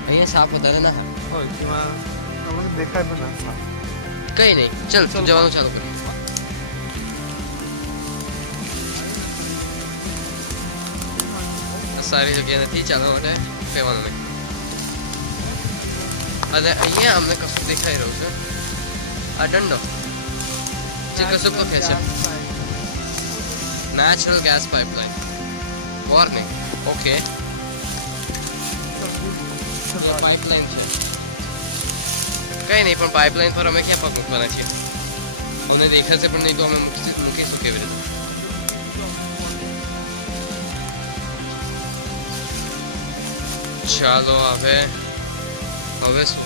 અહીંયા સાપ વધારે ના દેખાય પણ ના. કઈ નહીં, ચલ જવાનું ચાલુ કરીએ. સારી જગ્યા નથી ચાલવા માટે, કહેવાનું નહીં. અને અહીંયા અમને કશું દેખાઈ રહ્યું છે. આ દંડો જે કશું પકે છે, natural gas pipeline. Warning. Okay, pipeline છે. કઈ નહીં, પણ પાઇપલાઇન પર અમે ક્યાં પગ મૂકવાના છીએ? અમને દેખાશે પણ નહીં તો અમે મૂકીશું કેવી રીતે? ચાલો હવે શું?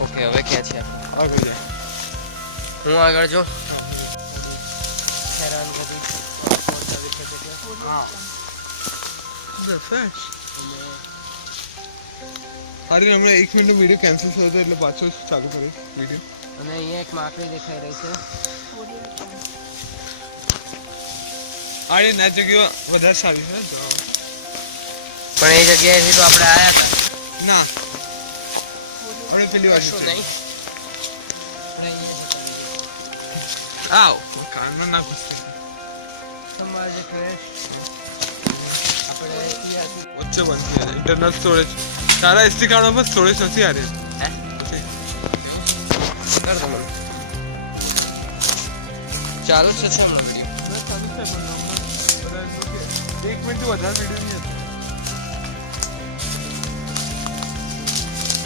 ઓકે, હવે ક્યાં છે? આગળ જા. હું આગળ જો. અરે હમણાં 1 મિનિટનો વિડીયો કેન્સલ થયો હતો એટલે પાછો ચાલુ કરીશ વિડીયો. અને અહીંયા એક માકડી દેખાઈ રહી છે. અરે ના જગ્યા વધારે સારી છે પણ એ જગ્યાએથી તો આપણે આયા હતા. ના, આપણે પેલી બાજુ કશું છે. નહીં. આવ કાનમાં ના ઘૂસતી. સંભાળજે ક્રેશ. આપણે વચ્ચે બંધ થઈ જાય ઇન્ટરનલ સ્ટોરેજ. તારા SD કાર્ડમાં પણ સ્ટોરેજ નથી આ રહી. કર દો મને. ચાલુ છે હમણાં વિડીયો. એક મિનિટ વધારે વિડીયો નહીં હતો.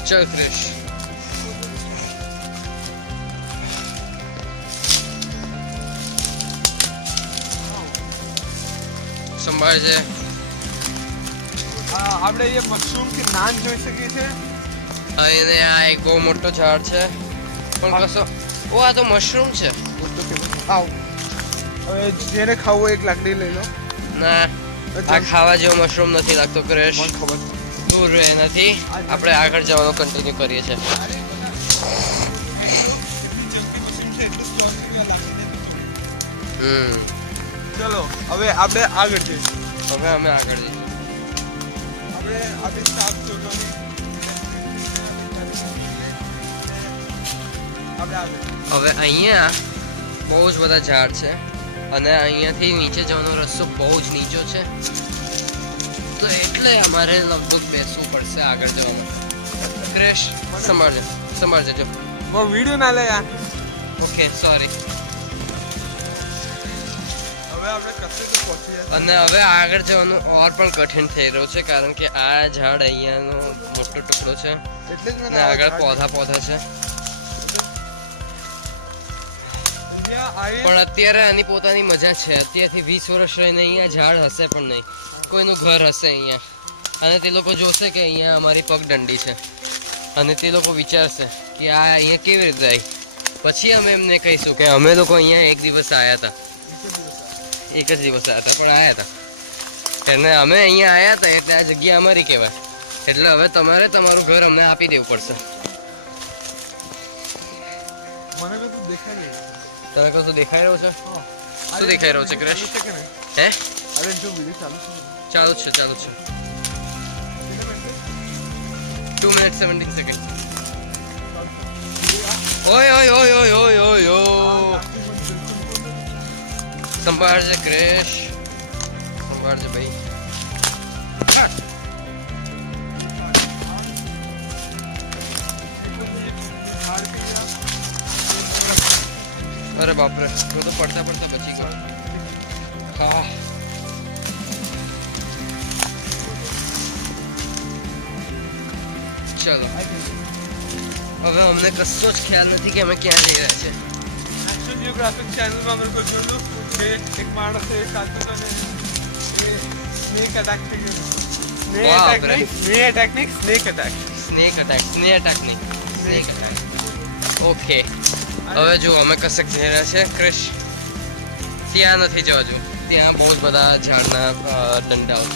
ચલ ક્રેશ. સંભાળજે. આપણે એ મશરૂમ કે નાન જોઈ શકીએ છીએ. અને આ એક બહુ મોટો ઝાડ છે, પણ કશો. ઓ, આ તો મશરૂમ છે. આવ, હવે જેને ખાવું એક લાકડી લઈ લો. ના, આ ખાવા જેવો મશરૂમ નથી લાગતો ક્રેશ. મને ખબર છે. દૂર રહે નથી. આપણે આગળ જવાનું કન્ટિન્યુ કરીએ છીએ. ચલો હવે આપણે આગળ જઈએ. હવે અમે આગળ જઈએ. આપણે આજે સાપ શોધવાની. આપણે આગળ. હવે અહીંયા બહુ જ બધા ઝાડ છે અને અહીંયાથી નીચે જવાનો રસ્તો બહુ જ નીચો છે, તો એટલે અમારે લગભગ બેસવું પડશે આગળ જવામાં. ક્રેશ, સંભાળજે જો. વિડીયો ના લે યાર. Okay, sorry. હવે આપણે કશે તો પહોંચી જાય. અને હવે આગળ જવાનું ઓર પણ કઠિન થઈ રહ્યું છે, કારણ કે આ ઝાડ અહીંયાનો મોટો ટુકડો છે એટલે જ અને આગળ પૌધા છે. પણ અત્યારે આની પોતાની મજા છે. અત્યારથી 20 વર્ષ રહીને અહીંયા ઝાડ હશે પણ નહીં, કોઈનું ઘર હશે અહીંયા, અને તે લોકો જોશે કે અહીંયા અમારી પગદંડી છે અને તે લોકો વિચારશે કે આ અહીંયા કેવી રીતે આવી. પછી અમે એમને કહીશું કે અમે લોકો અહીંયા એક દિવસ આવ્યા હતા. એક જ દિવસ આવ્યા હતા, પણ આવ્યા હતા. એટલે અમે અહીંયા આવ્યા હતા એટલે આ જગ્યા અમારી કહેવાય. એટલે હવે તમારે તમારું ઘર અમને આપી દેવું પડશે. મને કશું દેખાય નહીં. તને કશું દેખાઈ રહ્યું છે? હા. શું દેખાઈ રહ્યું છે ક્રેશ? ચાલુ છે કે નહીં? હે? અરે જો વિડિયો ચાલુ છે. ચાલુ જ છે, ચાલુ જ છે. 2 minutes 17 seconds. ઓય ઓય ઓય ઓય ઓય ઓય ઓય. સંભાળજે ક્રેશ, સંભાળજે ભાઈ. અરે બાપરે, હું તો પડતા પડતા બચી ગયો. હા. ચલો, હવે અમને કશો જ ખ્યાલ નથી કે અમે ક્યાં જઈ રહ્યા છે. નેશનલ જીઓગ્રાફિક ચેનલમાં અમે કોઈ જોયું કે એક માણસે એક કાચું સ્નેક અટેક થઈ ગયો. વાહ, સ્નેક અટેક નહીં, સ્નેક અટેક. સ્નેક અટેક નહીં. ઓકે, હવે જો અમે કશેક જઈ રહ્યા છે ક્રિશ. ત્યાં નથી જવા જો, ત્યાં બહુ જ બધા ઝાડના દંડાઓ.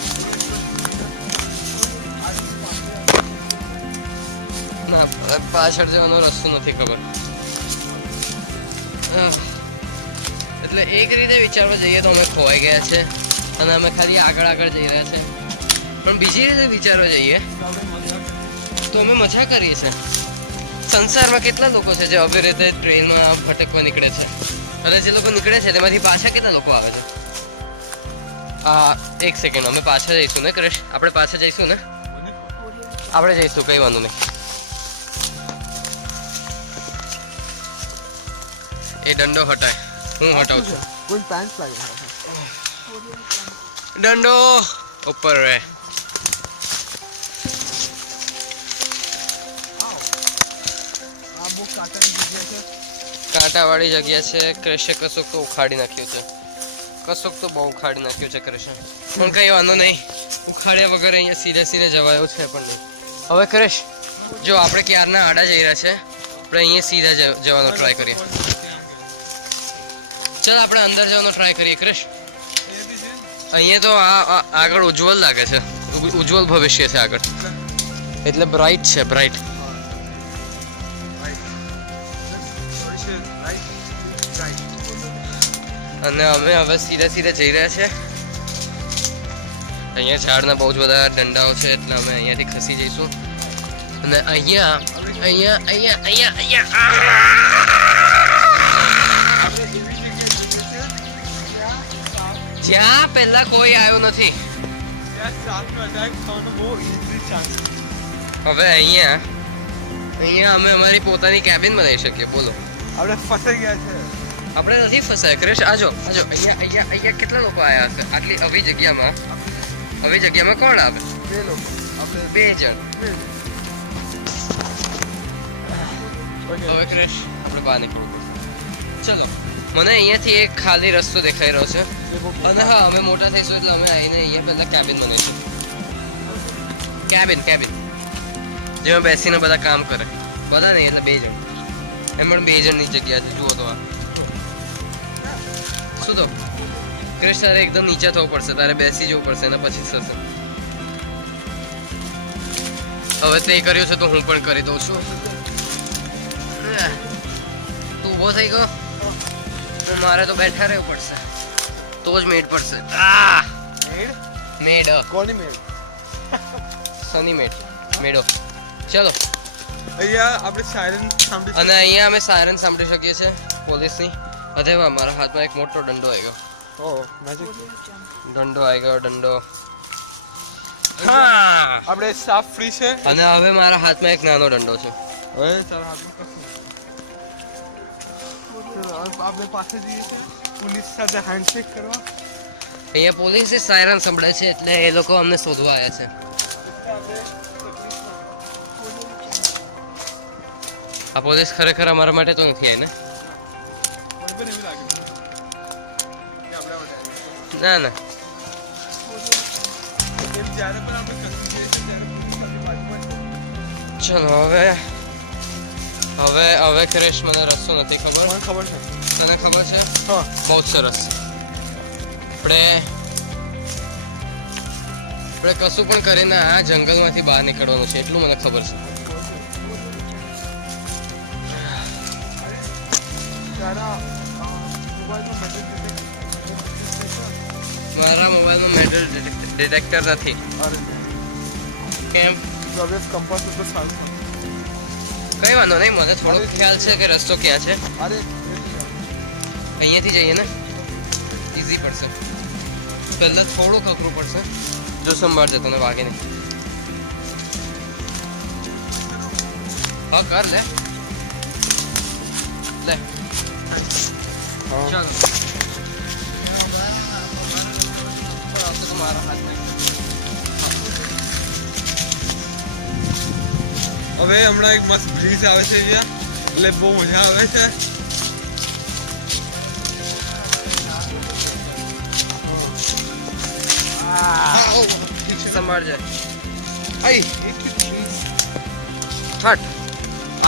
ના, પાછળ જવાનો રસ્તો નથી ખબર. એટલે એક રીતે વિચારવા જઈએ તો અમે ખોવાઈ ગયા છે અને અમે ખાલી આગળ જઈ રહ્યા છે. પણ બીજી રીતે વિચારવા જઈએ તો અમે મજા કરીએ છીએ. સંસારમાં કેટલા લોકો છે જે આવી રીતે ટ્રેનમાં ભટકવા નીકળે છે, અને જે લોકો નીકળે છે તેમાંથી પાછા કેટલા લોકો આવે છે? એક સેકન્ડ, અમે પાછા જઈશું ને ક્રિશ? આપણે પાછા જઈશું ને? આપણે જઈશું, કઈ વાંધો નહીં. એ દંડો હટાય, હું હટાવું છું. કોઈ પેન્ટ લાગે છે. દંડો ઉપર રહે. આ બહુ કાંટાની જગ્યા છે. કાંટાવાળી જગ્યા છે. ક્રિશે કશુંક તો ઉખાડી નાખ્યું છે, કશુંક તો બહુ ઉખાડી નાખ્યું છે ક્રિશે. પણ કઈ વાંધો નહીં, ઉખાડ્યા વગર અહીંયા સીધે જવાયો છે પણ નહીં. હવે ક્રિશ, જો આપણે ક્યારના આડા જઈ રહ્યા છે, આપણે અહીંયા સીધા જવાનો ટ્રાય કરીએ. ચાલ આપણે અંદર જવાનો ટ્રાય કરીએ ક્રિશ. અહીંયા તો આગળ ઉજ્જવલ લાગે છે, ઉજ્જવલ ભવિષ્ય છે આગળ, એટલે બ્રાઇટ છે, બ્રાઇટ. અને અમે હવે સીધા જઈ રહ્યા છે. અહીંયા ઝાડના બહુ જ બધા દંડાઓ છે એટલે અમે અહીંયાથી ખસી જઈશું. અને અહીંયા જ્યાં પહેલા કોઈ આવ્યો નથી. હવે અહીંયા અમે અમારી પોતાની કેબિન બનાવી શકીએ. બોલો, આપણે ફસાઈ ગયા છે. આપણે નથી ફસાયા ક્રિશ. આજો અહીંયા કેટલા લોકો આવ્યા હશે આટલી આવી જગ્યામાં? આવી જગ્યામાં કોણ આવે? 2 લોકો. આપણે 2 જણ. હવે ક્રિશ, આપણે બહાર નીકળવું પડશે. ચલો, મને અહીંયાથી એક ખાલી રસ્તો દેખાઈ રહ્યો છે. અને હા, અમે મોટા થઈશું એટલે અમે આવીને અહીંયા પહેલા કેબિન બનાવીશું. કેબિન જેમાં બેસીને બધા કામ કરે. બધા નહીં એટલે 2 જણ. એમ પણ 2 જણની જગ્યા છે. જુઓ તો આ શું તો ક્રિશ, તારે એકદમ નીચે થવું પડશે, તારે બેસી જવું પડશે અને પછી થશે. હવે તે કર્યું છે તો હું પણ કરી દઉં છું. તું ઊભો થઈ ગયો, મારે તો બેઠા રહેવું પડશે તો જ મેડ પડશે. મેડ કોની મેળ? સની મેડો. ચલો, અહીંયા આપણે સાયરન સાંભળી. અને અહીંયા અમે સાયરન સાંભળી શકીએ છીએ પોલીસની. અરે વાહ, મારા હાથમાં એક મોટો દંડો આવી ગયો. દંડો આવી ગયો, દંડો. હા, આપણે સાફ ફ્રી છે. અને હવે મારા હાથમાં એક નાનો દંડો છે. હવે તારા હાથમાં કશું. ચલો આપણે પાસે જઈએ છીએ પોલીસ સાથે હેન્ડશેક કરવા. અહીંયા પોલીસે સાયરન સંભળાય છે એટલે એ લોકો અમને શોધવા આવ્યા છે. આ પોલીસ ખરેખર અમારા માટે તો નથી આવી ને? ના ના, ચલો હવે ક્રેશ, મને રસ્તો નથી ખબર. મને ખબર છે. તને ખબર છે? હા, બહુ સરસ. આપણે કશું પણ કરીને આ જંગલમાંથી બહાર નીકળવાનું છે એટલું મને ખબર છે. મારા મોબાઈલમાં મેટલ ડિટેક્ટર નથી. કેમ? કઈ વાંધો નહીં, મને થોડો ખ્યાલ છે કે રસ્તો ક્યાં છે. અહીંયાથી જઈએ ને ઈઝી પડશે. પહેલા થોડુંક અઘરું પડશે જો સંભાળજે તને વાગે નહીં. હા કર લે લે ચાલો. મારા હાથ હવે હમણાં એક મસ્ત બ્રિજ આવે છે અહીંયા, એટલે બહુ મજા આવે છે. સંભાળજે. આઈ હટ.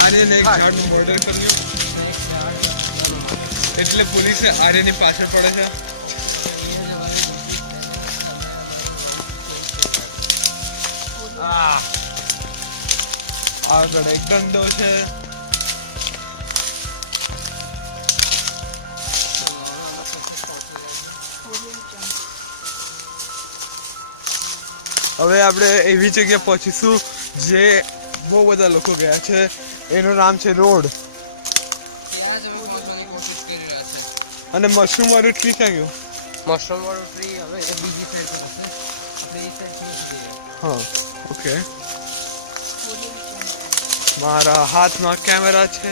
આર્યને એક ઝાડનું મર્ડર કર્યું એટલે પોલીસે આર્યની પાછળ પડે છે. આગળ એક દંડો છે. હવે આપણે એવી જગ્યાએ પહોંચીશું જે બહુ બધા લોકો ગયા છે. એનું નામ છે રોડ. અને મશરૂમ વાળું ટ્રી ક્યાં ગયું? મશરૂમ વાળું ટ્રી હવે એ બીજી સાઈડ પર હશે. આપણે એ સાઈડ હા ઓકે. મારા હાથમાં કેમેરા છે.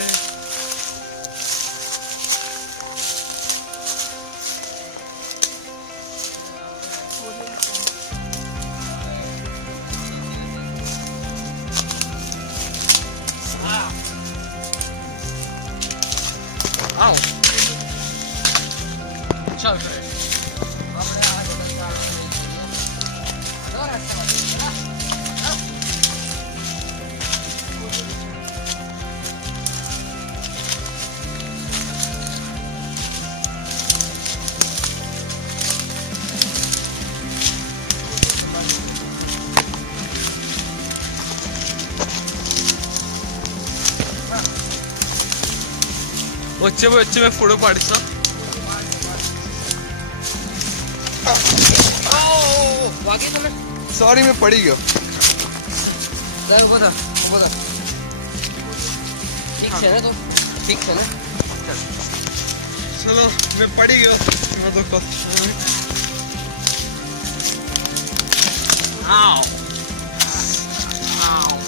આવ ચાલ વચ્ચે મેં ફોટો પાડીશ. વાગી તમે? સોરી મેં પડી ગયો. ઉભો થા. ઠીક છે ને તો? ઠીક છે ને? ચલો મેં પડી ગયો. એમાં તો કશું નહીં. આવ આવ.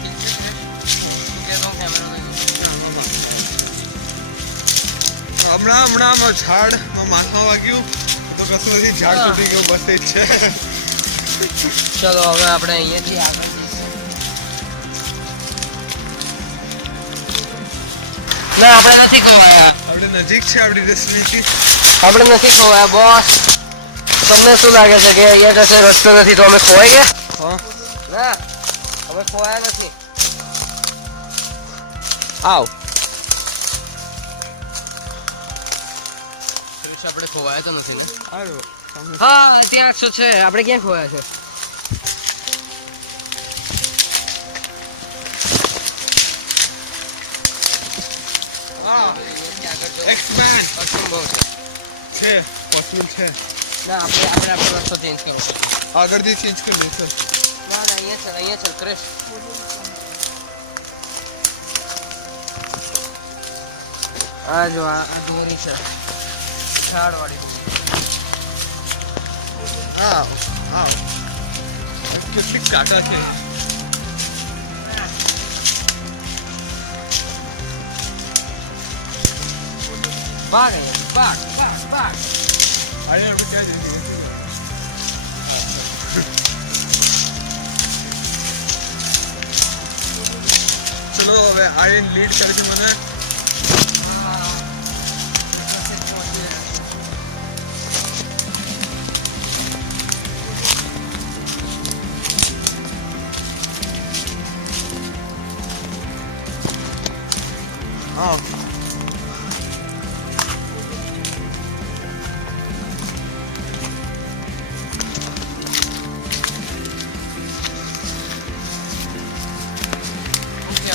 ઠીક છે કે તો કેમેરા હમણાં ઝાડમાં માથામાં વાગ્યું તો કશું નથી. ઝાડ તૂટી ગયું બસ એ જ છે. ચલો હવે આપણે અહીંયાથી આગળ જઈશું. ના આપણે નથી ખોવાયા. આપણે નજીક છે આપણી ડેસ્ટિનેશન. આપણે નથી ખોવાયા બોસ. તમને શું લાગે છે કે અહીંયા જશે રસ્તો નથી તો અમે ખોવાઈ ગયા? હા ના અમે ખોવાયા નથી. આવ. આપણે ખોવાયા તો નથી ને? હા ત્યાં શું છે? આપણે ક્યાં ખોવાયા છે? એક્સપેન્ડ અસંભવ છે. પોસિબલ છે. ના આપણે આપણો રસ્તો ચેન્જ કરવો પડશે. આગળથી ચેન્જ કરી દઈશું. ના અહીંયા ચાલ ક્રેશ. આ જો આ દોરી છે ઝાડવાળી. હા કેટલીક કાંટા છે. ભાગ અહીંયા ભાગ. અરે આપણે ક્યાં જઈએ? ચલો હવે આર્યન લીડ કરે છે મને.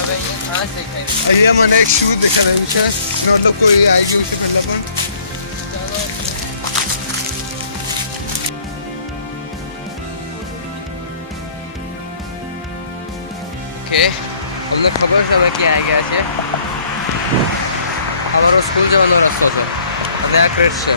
હવે અહીંયા આ જ દેખાય છે. અહીંયા મને એક શૂઝ દેખાઈ રહ્યું છે મતલબ કોઈ આવી ગયું છે પહેલા પણ ચાલો. ઓકે, અમને ખબર છે અમે ક્યાં આવી ગયા છે. અમારો સ્કૂલ જવાનો રસ્તો છે અને આ ક્રેટ છે.